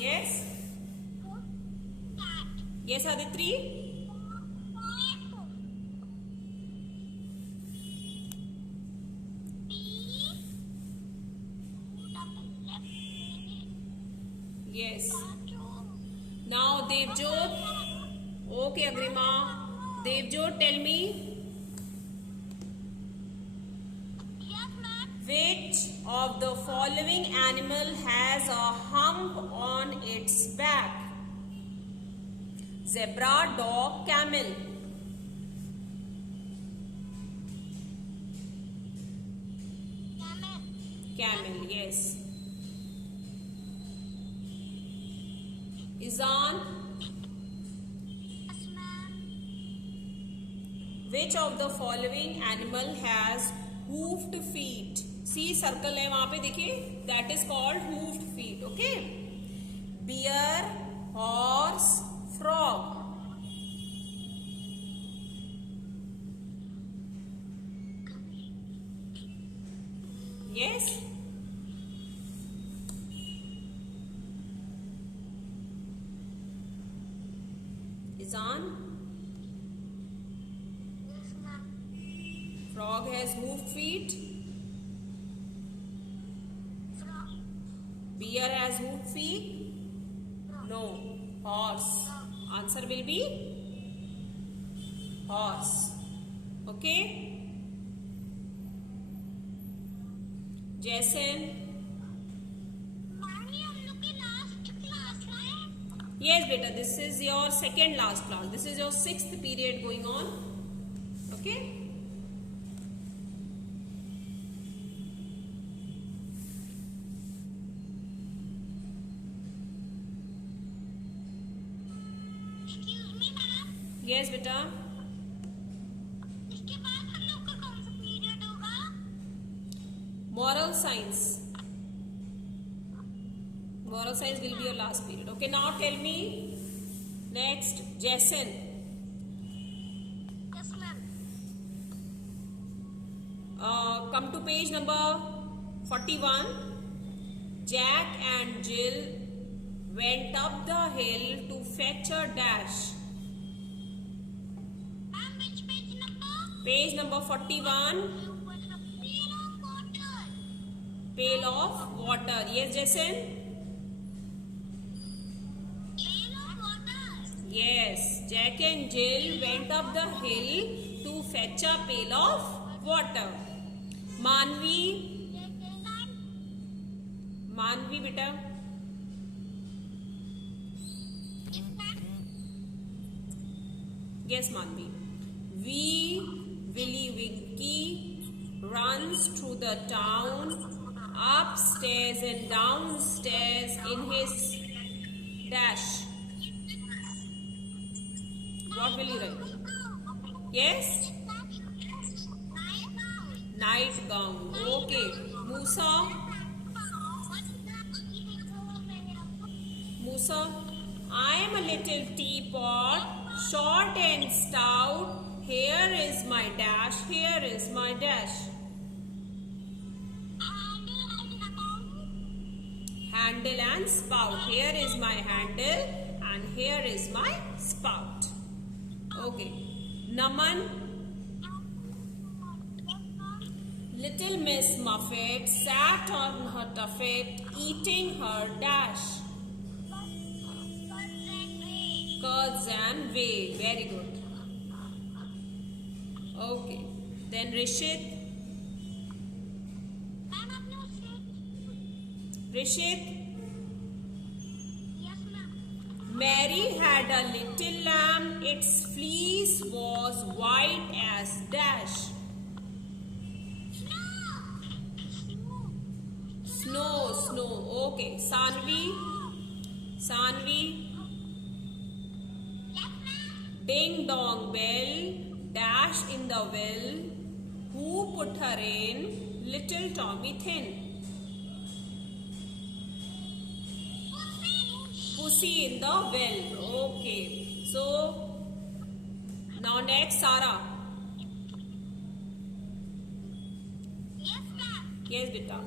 Yes. Yes, Aditri. Yes. Now Devjot. Okay, Agrima. Devjot, tell me. Yes, ma'am. Which of the following animal has a hump on its back? Zebra, dog, camel. Camel. Camel, yes. Izan, Yes, ma'am. which of the following animal has hoofed feet? See circle है वहां पे देखिए, that is called hoofed feet. Okay. Bear, horse, frog. Yes. Izan, Yes, ma'am. frog has hoofed feet. Frog. Bear has hoofed feet. No. Horse. Answer will be horse. Okay. Jason. Ma'am, ये हम लोग की last class है. Yes, beta. This is your second last class. This is your 6th period going on. Okay. Excuse me, ma'am. Yes, beta. इसके बाद हम लोग का कौन सा पीरियड होगा? Moral science. Moral science will be your last period. Okay. Now tell me. Next, Jason. Yes, ma'am. Come to page number 41. Jack and Jill went up the hill to fetch a dash. Ma'am, which page number? Page number 41. Pail of water. Pail of water. Yes, Jason? Pail of water. Yes. Jack and Jill went up the hill to fetch a pail of water. Manvi. Manvi, beta. Yes, ma'am. Yes, Manvi. Willy Winky runs through the town, upstairs and downstairs in his dash. What will you write? Yes? Night gown. Okay. Musa. Musa. I am a little teapot, short and stout. Here is my dash. Here is my dash. Handle and spout. Here is my handle and here is my spout. Okay. Naman. Little Miss Muffet sat on her tuffet eating her dash. Curds and whey. Very good. Okay. Then Rishit. Rishit. Yes, ma'am. Mary had a little lamb. Its fleece was white as dash. Snow, snow. Okay. Sanvi. Sanvi. Yes, ma'am. Ding dong bell. Dash in the well. Who put her in? Little Tommy Thin. Pussy in the well. Okay. So, now next, Sarah. Yes, ma'am. Yes, beta.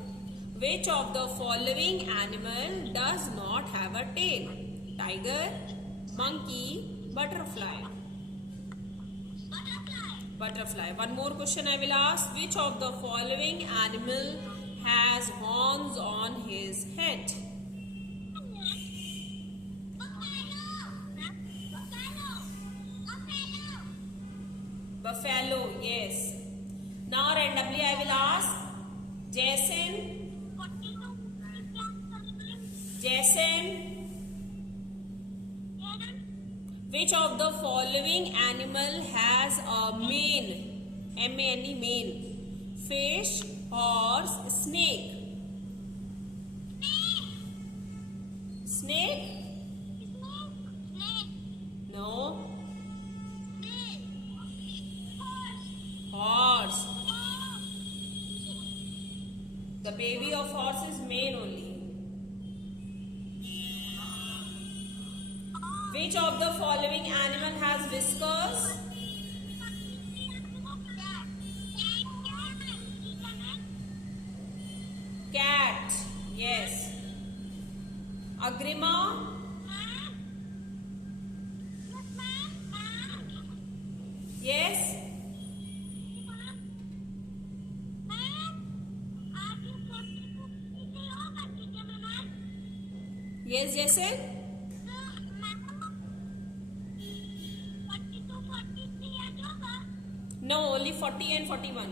Which of the following animal does not have a tail? Tiger, monkey, butterfly. Butterfly. One more question I will ask. Which of the following animal has horns on his head? Buffalo. Yes. Now randomly I will ask. Jason. Which of the following animal has a mane? M-A-N-E, mane. Fish, horse, snake. Snake? No. Horse. The baby of horse is mane only. Which of the following animal has whiskers? Cat. Yes. Agrima. Yes. Yes, Jason. No, only 40 and 41.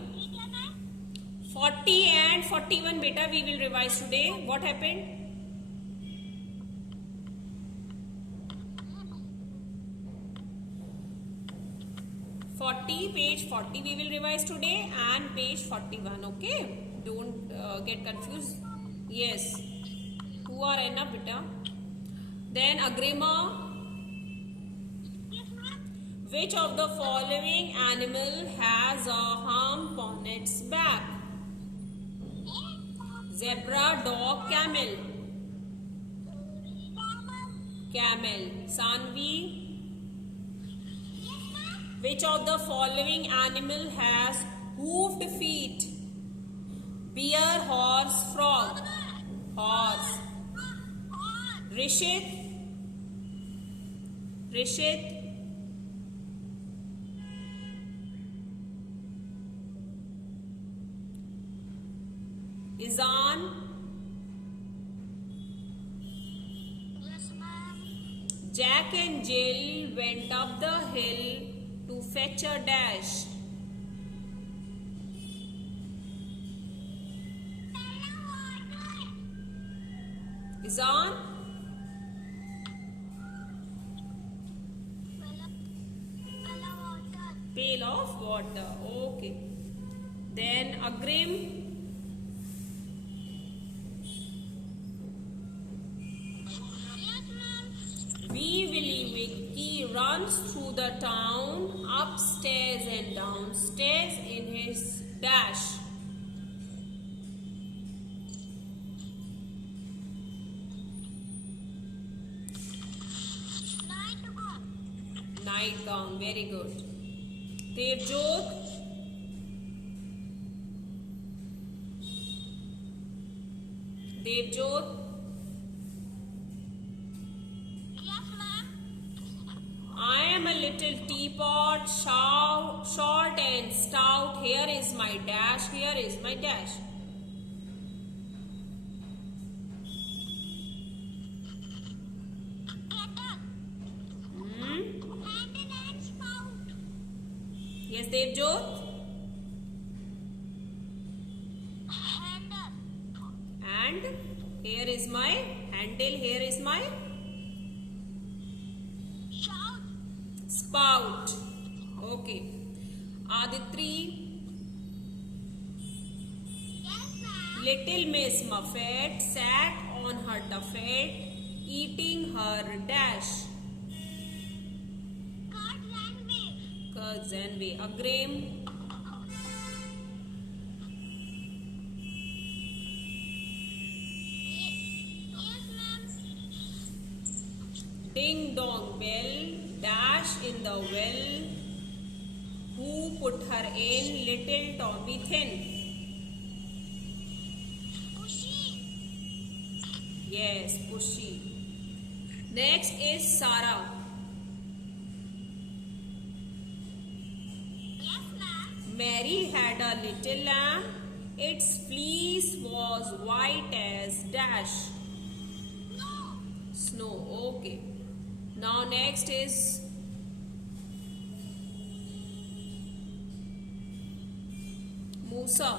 40 and 41 beta we will revise today. What happened? Page 40 we will revise today and page 41. Okay, don't get confused. Yes, who are enough beta? Then Agrima. Which of the following animal has a hump on its back? Zebra, dog, camel. Camel. Sanvi. Which of the following animal has hoofed feet? Bear, horse, frog. Horse. Rishit. Izan. Jack and Jill went up the hill to fetch a dash. Izan. Pail of water. Okay. Then Agrim. Wee Willie Mickey runs through the town, upstairs and downstairs in his dash. Nightgown, very good. Devjot. I am a little teapot, short and stout. Here is my dash. Yes, Devjot. And here is my handle. Here is my spout. Okay. Aditri. Little Miss Muffet sat on her tuffet, eating her dash. Curds and whey. Agrim. Ding dong bell, dash in the well. Who put her in? Little Tommy Thin. Yes, pushy. Next is Sarah. Yes, ma'am. Mary had a little lamb. Its fleece was white as dash. No. Snow. Okay. Now next is Musa.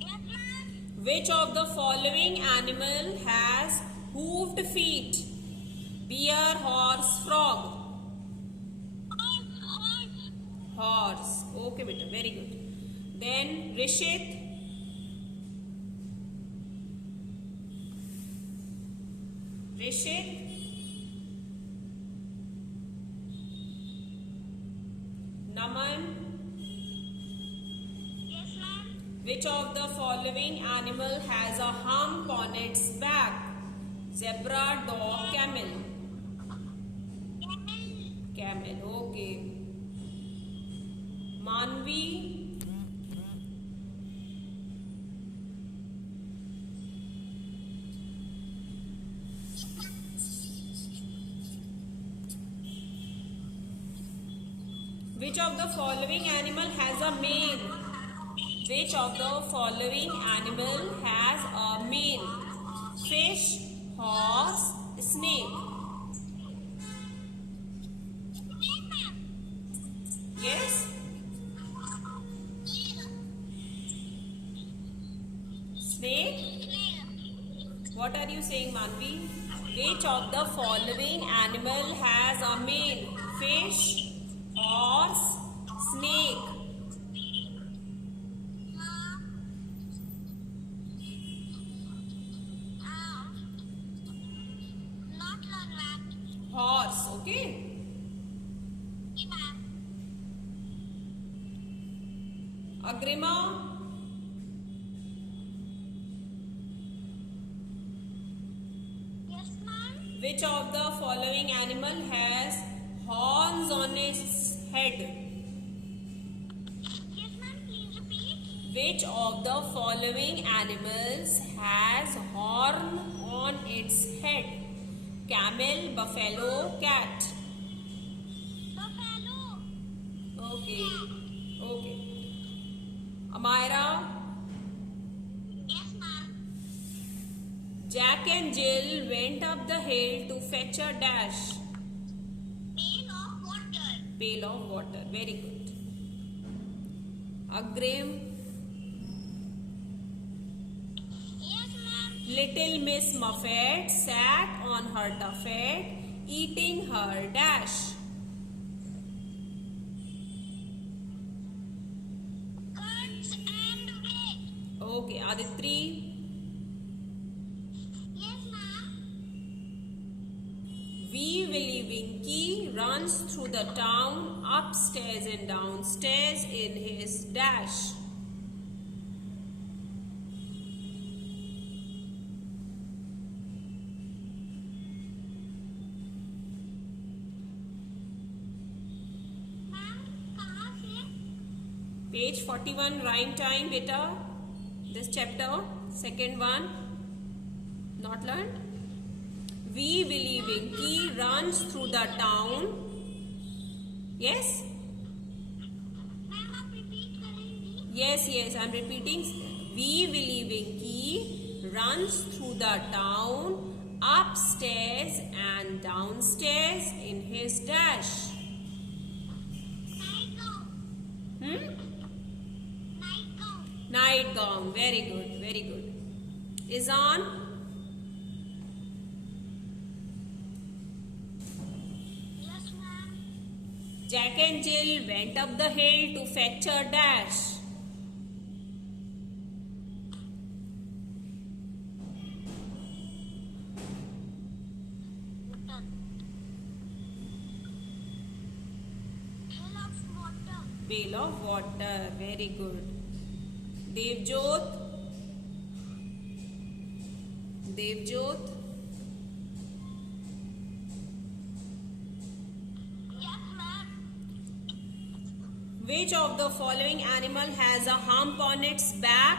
Yes, ma'am. Which of the following animal has hooved feet? Bear, horse, frog. Horse. Horse. Okay, beta. Very good. Then Rishit. Rishit. Naman. Yes, ma'am. Which of the following animal has a hump on its back? Zebra, dog, camel. Camel. Camel. Okay. Manvi. Which of the following animal has a mane? Which of the following animal has a mane? Fish, horse, snake. Yes? Snake? What are you saying, Manvi? Which of the following animal has a mane? Fish, horse, snake. Not learn, ma'am. Horse, okay? Yes, ma'am. Agrima? Yes, ma'am. Which of the following animal has horns on its head? Yes, ma'am. Please repeat. Which of the following animals has horn on its head? Camel, buffalo, cat. Buffalo. Okay. Okay. Amira, Yes, ma'am. Jack and Jill went up the hill to fetch a dash. Pail of water. Pail of water. Very good. Agrim, Yes, ma'am. little Miss Muffet sat on her tuffet eating her dash. Curds and bread. Okay, Aditri, Yes, ma'am. Wee Willie Winky runs through the town upstairs and downstairs in his dash. Ma'am, कहाँ से? Page 41, rhyme time, beta. This chapter, second one. Not learned? Wee Willie Winky runs through the town. Yes? Ma'am, आप repeat करेंगी? Yes, yes, I'm repeating. Wee Willie Winky runs through the town upstairs and downstairs in his dash. Night gown. Hmm? Night gown. Night gown. Very good, very good. Is on. Yes, ma'am. Jack and Jill went up the hill to fetch a dash. Water. Pail of water. Pail of water. Very good. Devjot. Devjot. Yes, ma'am. Which of the following animal has a hump on its back?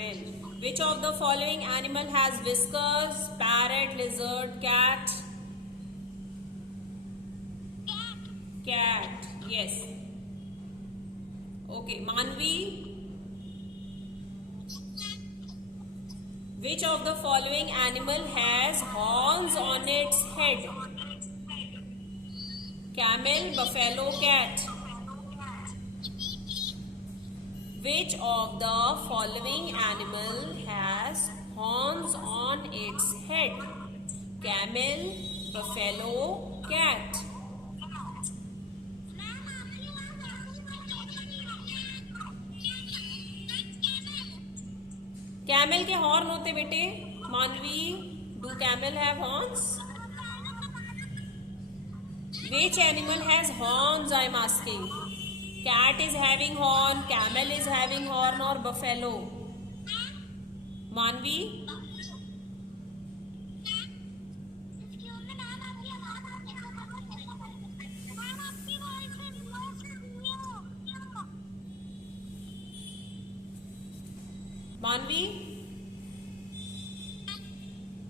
Camel. Which of the following animal has whiskers? Parrot, lizard, cat? Cat. Yes. Okay. Manvi. Which of the following animal has horns on its head? Camel, buffalo, cat. Which of the following animal has horns on its head? Camel, buffalo, cat. Camel के horn होते बेटे. मानवी, do camel have horns? Which animal has horns? I am asking. Cat is having horn, camel is having horn, or buffalo? Manvi? Manvi?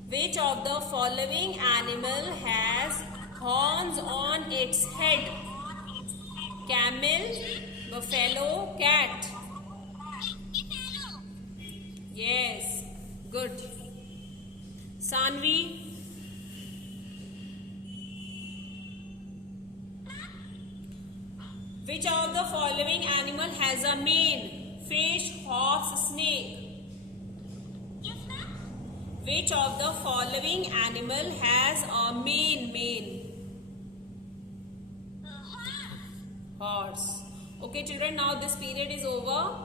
Which of the following animal has horns on its head? Camel, buffalo, cat. Yes, good. Sanvi? Which of the following animal has a mane? Fish, horse, snake. Which of the following animal has a mane? Horse. Okay children, now this period is over.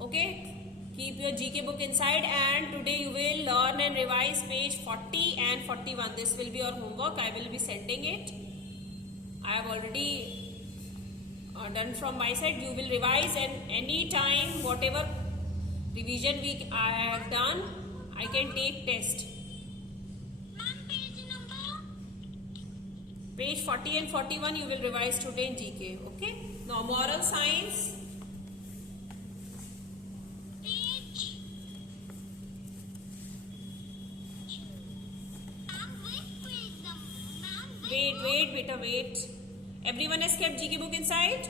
Okay, keep your GK book inside, and today you will learn and revise page 40 and 41. This will be your homework. I will be sending it. I have already done from my side. You will revise, and any time whatever revision week I have done, I can take test. Page 40 and 41 you will revise today in GK. Okay. Now moral science. Wait, beta, wait. Everyone has kept GK book inside?